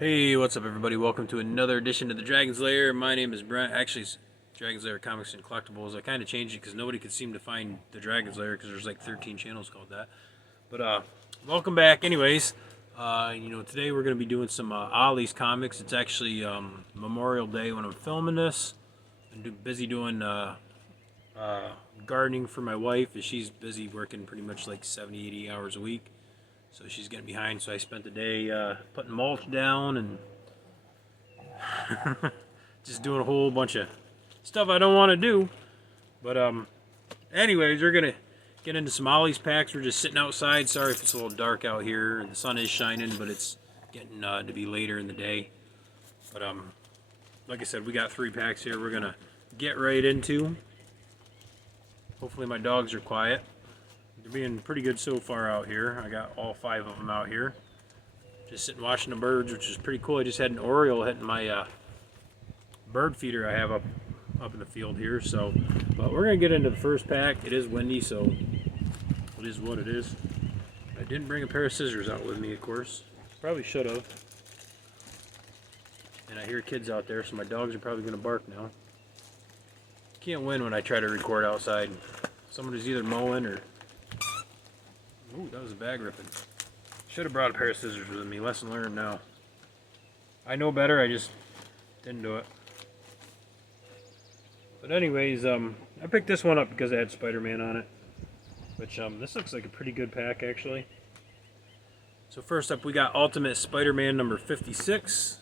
Hey, what's up everybody? Welcome to another edition of the Dragon's Lair. My name is Brent. Actually, it's Dragon's Lair Comics and Collectibles. I kind of changed it because nobody could seem to find the Dragon's Lair because there's like 13 channels called that. But welcome back anyways. Today we're going to be doing some Ollie's comics. It's actually Memorial Day when I'm filming this. I'm busy doing gardening for my wife as she's busy working pretty much like 70, 80 hours a week. So she's getting behind, so I spent the day putting mulch down and just doing a whole bunch of stuff I don't want to do. But anyways, we're gonna get into some Ollie's packs. We're just sitting outside. Sorry if it's a little dark out here and the sun is shining, but it's getting to be later in the day. But like I said, we got 3 packs here. We're gonna get right into. Hopefully my dogs are quiet. They're being pretty good so far out here. I got all 5 of them out here. Just sitting watching the birds, which is pretty cool. I just had an oriole hitting my bird feeder I have up in the field here. So, but we're gonna get into the first pack. It is windy, so it is what it is. I didn't bring a pair of scissors out with me, of course. Probably should have. And I hear kids out there, so my dogs are probably gonna bark now. Can't win when I try to record outside. Somebody's either mowing or... Ooh, that was a bag ripping. Should have brought a pair of scissors with me. Lesson learned now. I know better, I just didn't do it. But anyways, I picked this one up because it had Spider-Man on it. Which, this looks like a pretty good pack, actually. So first up, we got Ultimate Spider-Man number 56.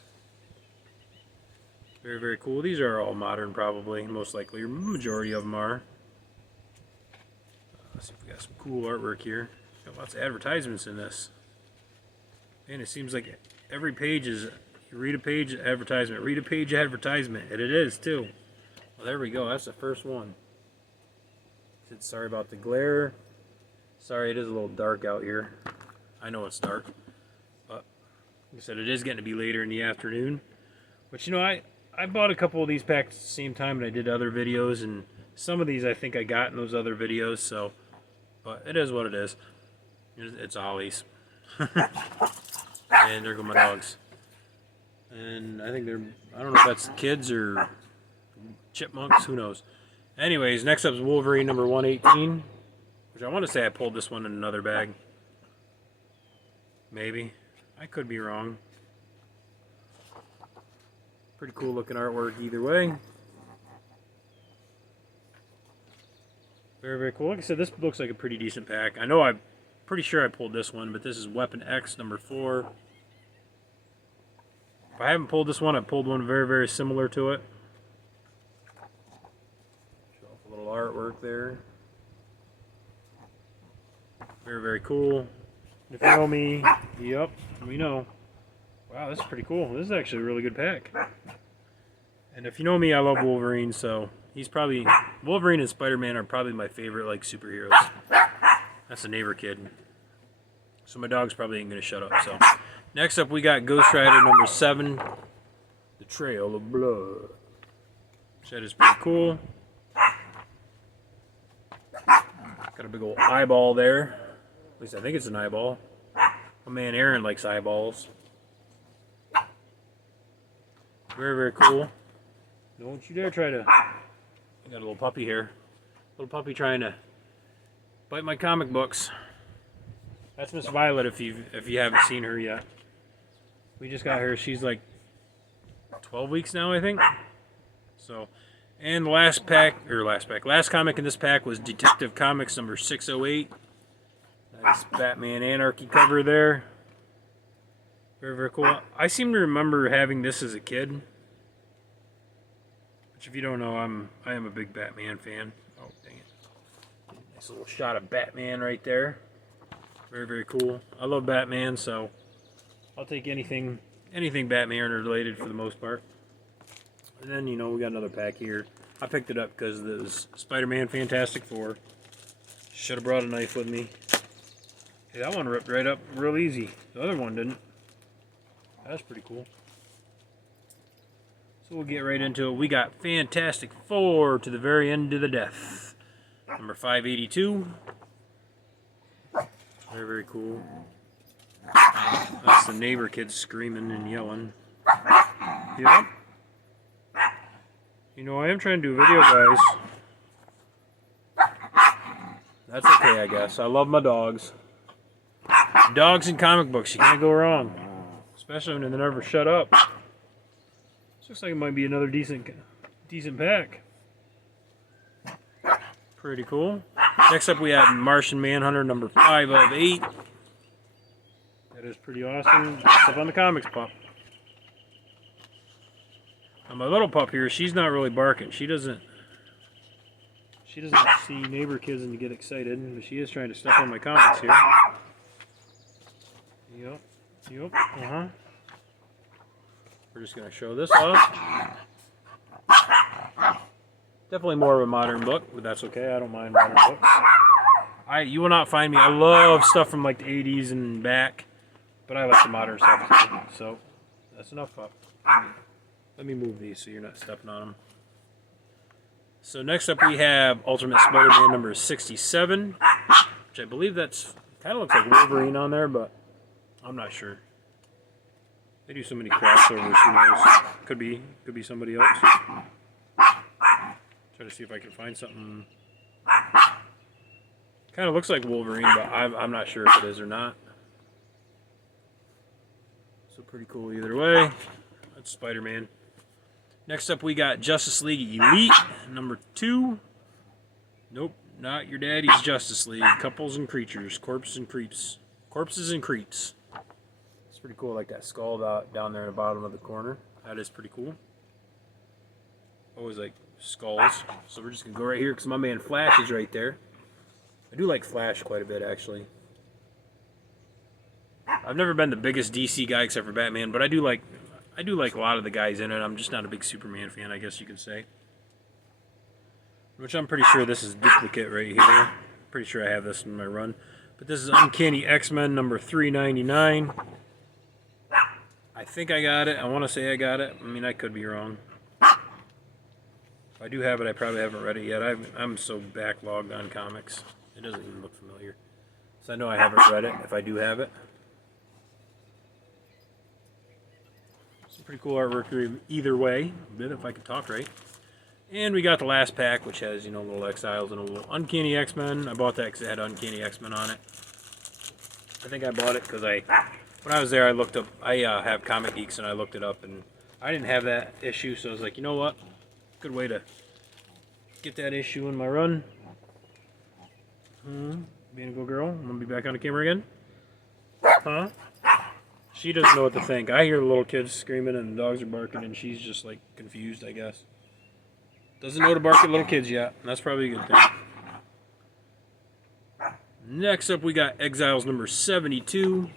Very, very cool. These are all modern, probably. Most likely. Majority of them are. Let's see if we got some cool artwork here. Got lots of advertisements in this. And it seems like every page is, you read a page, advertisement, read a page, advertisement. And it is, too. Well, there we go. That's the first one. Said sorry about the glare. Sorry, it is a little dark out here. I know it's dark. But, like I said, it is getting to be later in the afternoon. But, you know, I bought a couple of these packs at the same time and I did other videos. And some of these I think I got in those other videos. So, but it is what it is. It's Ollie's. And there go my dogs. And I think they're, I don't know if that's kids or chipmunks, who knows. Anyways, next up is Wolverine number 118. Which I want to say I pulled this one in another bag. Maybe. I could be wrong. Pretty cool looking artwork either way. Very, very cool. Like I said, this looks like a pretty decent pack. I know I'm pretty sure I pulled this one, but this is Weapon X number 4. If I haven't pulled this one, I pulled one very, very similar to it. Show off a little artwork there. Very, very cool. If you know me, yep, we know. Wow, this is pretty cool. This is actually a really good pack. And if you know me, I love Wolverine, so he's probably... Wolverine and Spider-Man are probably my favorite, like, superheroes. That's a neighbor kid. So my dog's probably ain't going to shut up, so... Next up, we got Ghost Rider number 7. The Trail of Blood. That is pretty cool. Got a big old eyeball there. At least I think it's an eyeball. My man Aaron likes eyeballs. Very, very cool. Don't you dare try to... I got a little puppy here. Little puppy trying to bite my comic books. That's Miss Violet if you haven't seen her yet. We just got her. She's like 12 weeks now, I think. So, and the last comic in this pack was Detective Comics number 608. Nice Batman Anarchy cover there. Very, very cool. I seem to remember having this as a kid. Which, if you don't know, I am a big Batman fan. Oh, dang it. Nice little shot of Batman right there. Very, very cool. I love Batman, so I'll take anything Batman related for the most part. And then, you know, we got another pack here. I picked it up because this Spider-Man Fantastic Four. Should have brought a knife with me. Hey, that one ripped right up real easy. The other one didn't. That's pretty cool. So we'll get right into it. We got Fantastic Four to the very end of the death. Number 582. Very, very cool. That's the neighbor kids screaming and yelling. Yep. You know, I am trying to do a video, guys. That's okay, I guess. I love my dogs. Dogs and comic books, you can't go wrong. Especially when they never shut up. This looks like it might be another decent pack. Pretty cool. Next up we have Martian Manhunter number 5 of 8. That is pretty awesome. Next up on the comics pup. Now my little pup here, she's not really barking. She doesn't see neighbor kids and get excited, but she is trying to step on my comics here. Yep. We're just gonna show this off. Definitely more of a modern book, but that's okay. I don't mind modern books. You will not find me. I love stuff from like the 80s and back, but I like the modern stuff too. So that's enough, pup. Let me move these so you're not stepping on them. So next up we have Ultimate Spider-Man number 67, which I believe that's kind of looks like Wolverine on there, but I'm not sure. They do so many crossovers, who knows? Could be somebody else. Try to see if I can find something. Kind of looks like Wolverine, but I'm not sure if it is or not. So pretty cool either way. That's Spider-Man. Next up we got Justice League Elite number 2. Nope, not your daddy's Justice League. Couples and Creatures, Corpses and Creeps. It's pretty cool, like that skull down there in the bottom of the corner. That is pretty cool. Always like skulls. So we're just gonna go right here because my man Flash is right there. I do like Flash quite a bit, actually. I've never been the biggest DC guy except for Batman, but I do like a lot of the guys in it. I'm just not a big Superman fan, I guess you could say. Which I'm pretty sure this is duplicate right here. Pretty sure I have this in my run. But this is Uncanny X-Men number 399. I think I got it. I want to say I got it. I mean, I could be wrong. If I do have it, I probably haven't read it yet. I'm so backlogged on comics. It doesn't even look familiar. So I know I haven't read it, if I do have it. Some pretty cool artwork either way. A bit, if I can talk right. And we got the last pack, which has, you know, little Exiles and a little Uncanny X-Men. I bought that because it had Uncanny X-Men on it. I think I bought it because when I was there, I looked up, I have Comic Geeks, and I looked it up, and I didn't have that issue, so I was like, you know what? Good way to get that issue in my run. Being a good girl. I'm going to be back on the camera again. Huh? She doesn't know what to think. I hear the little kids screaming and the dogs are barking, and she's just, like, confused, I guess. Doesn't know to bark at little kids yet. That's probably a good thing. Next up, we got Exiles number 72.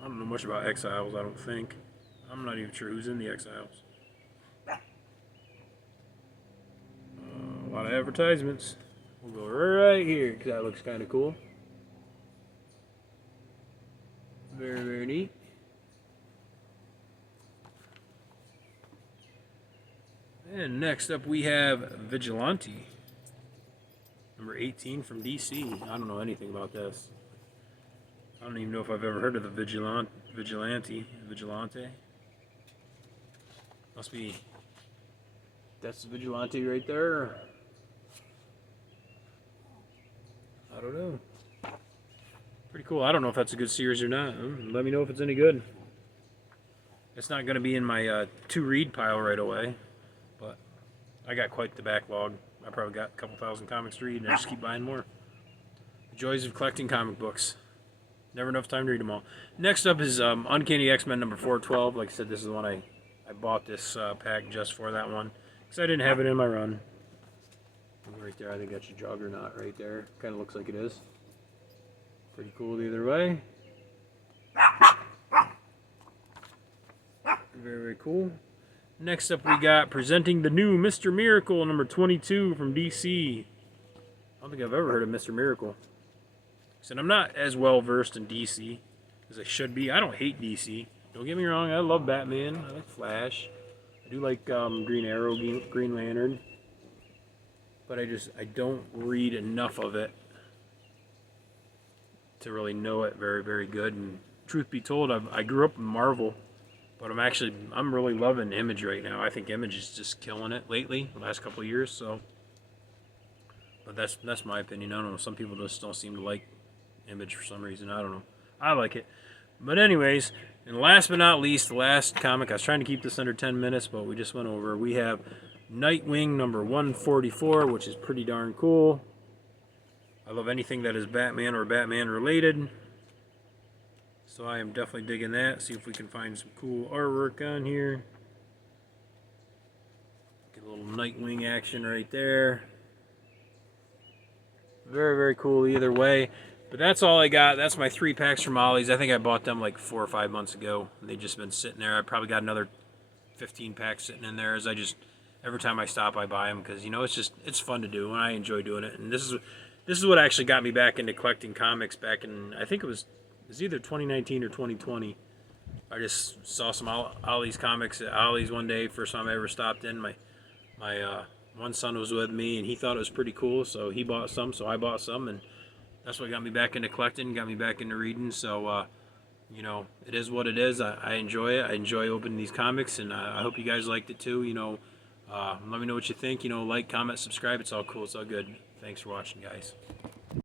I don't know much about Exiles, I don't think. I'm not even sure who's in the Exiles. A lot of advertisements. We'll go right here because that looks kind of cool. Very, very neat. And next up we have Vigilante, number 18 from DC. I don't know anything about this. I don't even know if I've ever heard of the Vigilante. Must be, that's the Vigilante right there. I don't know. Pretty cool. I don't know if that's a good series or not. Let me know if it's any good. It's not going to be in my to-read pile right away, but I got quite the backlog. I probably got a couple thousand comics to read, and I just keep buying more. The joys of collecting comic books. Never enough time to read them all. Next up is Uncanny X-Men number 412. Like I said, this is the one I bought this pack just for that one, because I didn't have it in my run. Right there, I think that's your Juggernaut right there. Kind of looks like it is. Pretty cool either way. Very, very cool. Next up we got presenting the new Mr. Miracle number 22 from DC. I don't think I've ever heard of Mr. Miracle. And I'm not as well versed in DC as I should be. I don't hate DC. Don't get me wrong, I love Batman. I like Flash. I do like Green Arrow, Green Lantern. But I don't read enough of it to really know it very, very good. And truth be told, I grew up in Marvel, but I'm really loving Image right now. I think Image is just killing it lately, the last couple of years. So, but that's my opinion. I don't know. Some people just don't seem to like Image for some reason. I don't know. I like it. But anyways, and last but not least, the last comic. I was trying to keep this under 10 minutes, but we just went over. We have Nightwing number 144, which is pretty darn cool. I love anything that is Batman or Batman related. So I am definitely digging that. See if we can find some cool artwork on here. Get a little Nightwing action right there. Very, very cool either way. But that's all I got. That's my 3 packs from Ollie's. I think I bought them like 4 or 5 months ago. They've just been sitting there. I probably got another 15 packs sitting in there. Every time I stop, I buy them because, you know, it's fun to do and I enjoy doing it. And this is what actually got me back into collecting comics back in, I think it was either 2019 or 2020. I just saw some Ollie's comics at Ollie's one day. First time I ever stopped in. My one son was with me and he thought it was pretty cool, so he bought some, so I bought some, and that's what got me back into collecting, got me back into reading. So you know, it is what it is. I enjoy it. I enjoy opening these comics, and I hope you guys liked it too. You know, let me know what you think. You know, like, comment, subscribe. It's all cool. It's all good. Thanks for watching, guys.